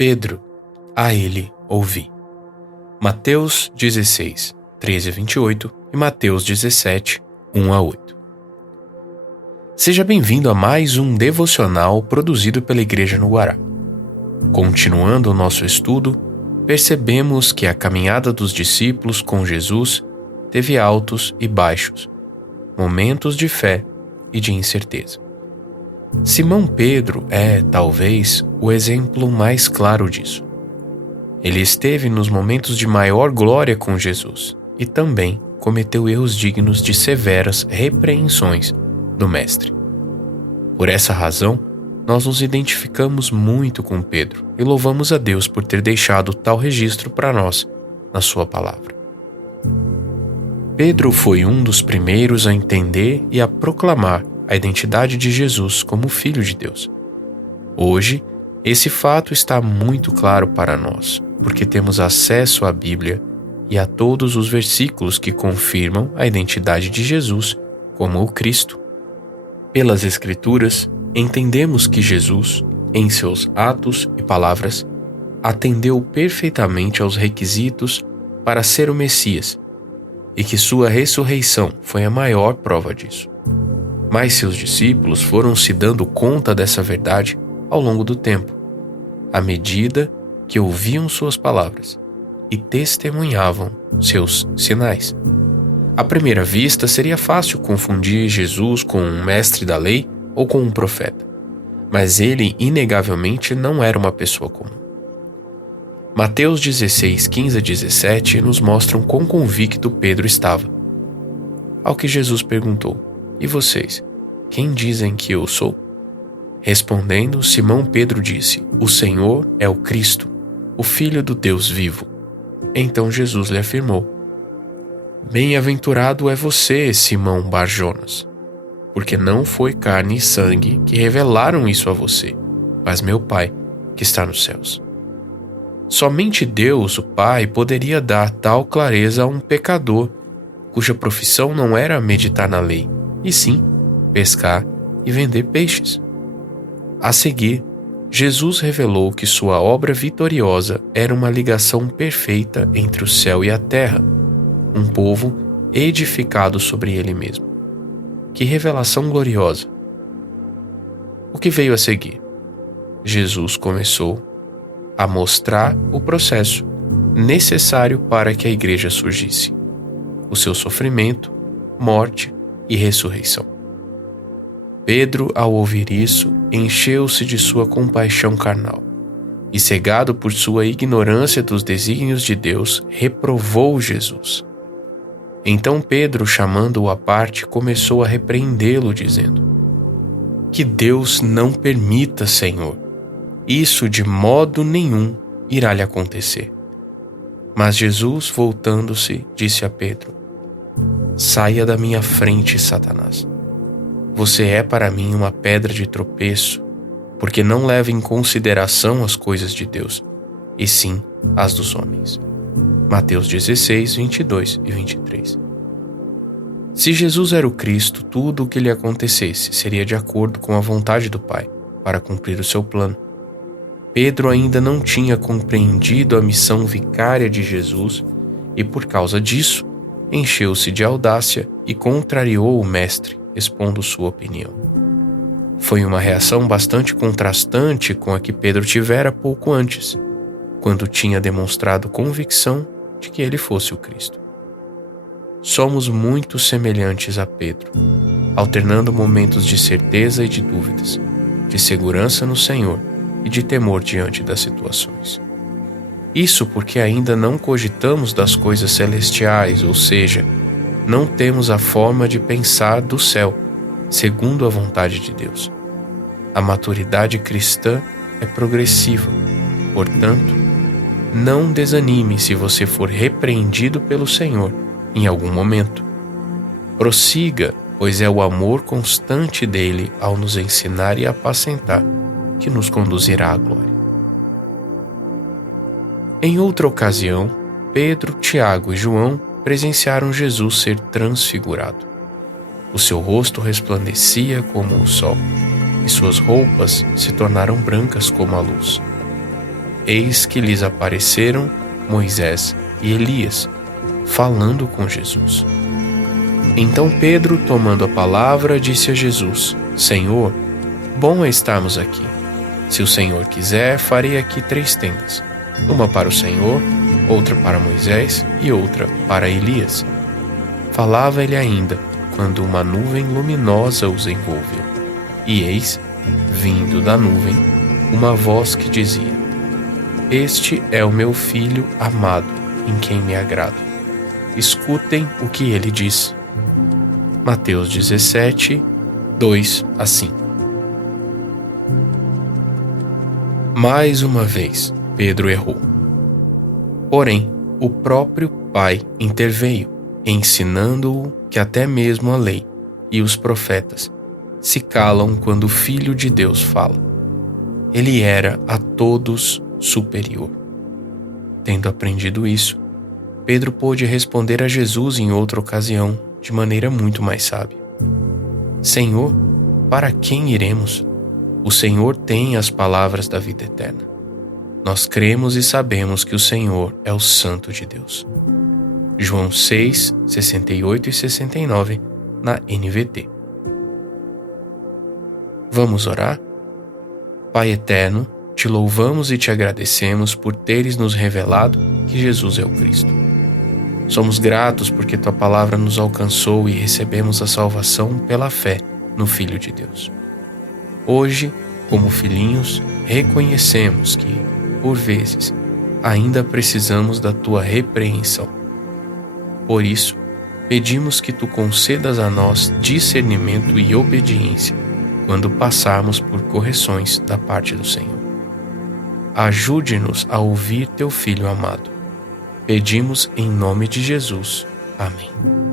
Pedro, a ele ouvi. Mateus 16, 13 a 28 e Mateus 17, 1 a 8. Seja bem-vindo a mais um devocional produzido pela Igreja no Guará. Continuando o nosso estudo, percebemos que a caminhada dos discípulos com Jesus teve altos e baixos, momentos de fé e de incerteza. Simão Pedro é, talvez, o exemplo mais claro disso. Ele esteve nos momentos de maior glória com Jesus e também cometeu erros dignos de severas repreensões do Mestre. Por essa razão, nós nos identificamos muito com Pedro e louvamos a Deus por ter deixado tal registro para nós na sua palavra. Pedro foi um dos primeiros a entender e a proclamar a identidade de Jesus como Filho de Deus. Hoje, esse fato está muito claro para nós, porque temos acesso à Bíblia e a todos os versículos que confirmam a identidade de Jesus como o Cristo. Pelas Escrituras, entendemos que Jesus, em seus atos e palavras, atendeu perfeitamente aos requisitos para ser o Messias e que sua ressurreição foi a maior prova disso. Mas seus discípulos foram se dando conta dessa verdade ao longo do tempo, à medida que ouviam suas palavras e testemunhavam seus sinais. À primeira vista, seria fácil confundir Jesus com um mestre da lei ou com um profeta, mas ele inegavelmente não era uma pessoa comum. Mateus 16, 15 a 17 nos mostram quão convicto Pedro estava. Ao que Jesus perguntou: "E vocês, quem dizem que eu sou?" Respondendo, Simão Pedro disse: "O Senhor é o Cristo, o Filho do Deus vivo." Então Jesus lhe afirmou: "Bem-aventurado é você, Simão Bar-Jonas, porque não foi carne e sangue que revelaram isso a você, mas meu Pai que está nos céus. Somente Deus, o Pai, poderia dar tal clareza a um pecador, cuja profissão não era meditar na lei, e sim pescar e vender peixes." A seguir, Jesus revelou que sua obra vitoriosa era uma ligação perfeita entre o céu e a terra, um povo edificado sobre ele mesmo. Que revelação gloriosa! O que veio a seguir? Jesus começou a mostrar o processo necessário para que a igreja surgisse: o seu sofrimento, morte e ressurreição. Pedro, ao ouvir isso, encheu-se de sua compaixão carnal e, cegado por sua ignorância dos desígnios de Deus, reprovou Jesus. Então Pedro, chamando-o à parte, começou a repreendê-lo, dizendo: "Que Deus não permita, Senhor. Isso de modo nenhum irá lhe acontecer." Mas Jesus, voltando-se, disse a Pedro: "Saia da minha frente, Satanás. Você é para mim uma pedra de tropeço, porque não leva em consideração as coisas de Deus, e sim as dos homens." Mateus 16, 22 e 23. Se Jesus era o Cristo, tudo o que lhe acontecesse seria de acordo com a vontade do Pai, para cumprir o seu plano. Pedro ainda não tinha compreendido a missão vicária de Jesus e, por causa disso, encheu-se de audácia e contrariou o Mestre, expondo sua opinião. Foi uma reação bastante contrastante com a que Pedro tivera pouco antes, quando tinha demonstrado convicção de que ele fosse o Cristo. Somos muito semelhantes a Pedro, alternando momentos de certeza e de dúvidas, de segurança no Senhor e de temor diante das situações. Isso porque ainda não cogitamos das coisas celestiais, ou seja, não temos a forma de pensar do céu, segundo a vontade de Deus. A maturidade cristã é progressiva, portanto, não desanime se você for repreendido pelo Senhor em algum momento. Prossiga, pois é o amor constante dele ao nos ensinar e apacentar que nos conduzirá à glória. Em outra ocasião, Pedro, Tiago e João presenciaram Jesus ser transfigurado. O seu rosto resplandecia como o sol, e suas roupas se tornaram brancas como a luz. eis que lhes apareceram Moisés e Elias, falando com Jesus. Então Pedro, tomando a palavra, disse a Jesus: Senhor, bom é estarmos aqui. Se o Senhor quiser, farei aqui 3 tendas, uma para o Senhor, outra para Moisés e outra para Elias. Falava ele ainda, quando uma nuvem luminosa os envolveu. E eis, vindo da nuvem, uma voz que dizia: Este é o meu filho amado, em quem me agrado. Escutem o que ele diz. Mateus 17, 2-5. Mais uma vez, Pedro errou. Porém, o próprio Pai interveio, ensinando-o que até mesmo a lei e os profetas se calam quando o Filho de Deus fala. Ele era a todos superior. Tendo aprendido isso, Pedro pôde responder a Jesus em outra ocasião de maneira muito mais sábia: Senhor, para quem iremos? O Senhor tem as palavras da vida eterna. Nós cremos e sabemos que o Senhor é o Santo de Deus. João 6, 68 e 69, na NVT. Vamos orar? Pai eterno, te louvamos e te agradecemos por teres nos revelado que Jesus é o Cristo. Somos gratos porque tua palavra nos alcançou e recebemos a salvação pela fé no Filho de Deus. Hoje, como filhinhos, reconhecemos que, por vezes, ainda precisamos da tua repreensão. Por isso, pedimos que tu concedas a nós discernimento e obediência quando passarmos por correções da parte do Senhor. Ajude-nos a ouvir teu Filho amado. Pedimos em nome de Jesus. Amém.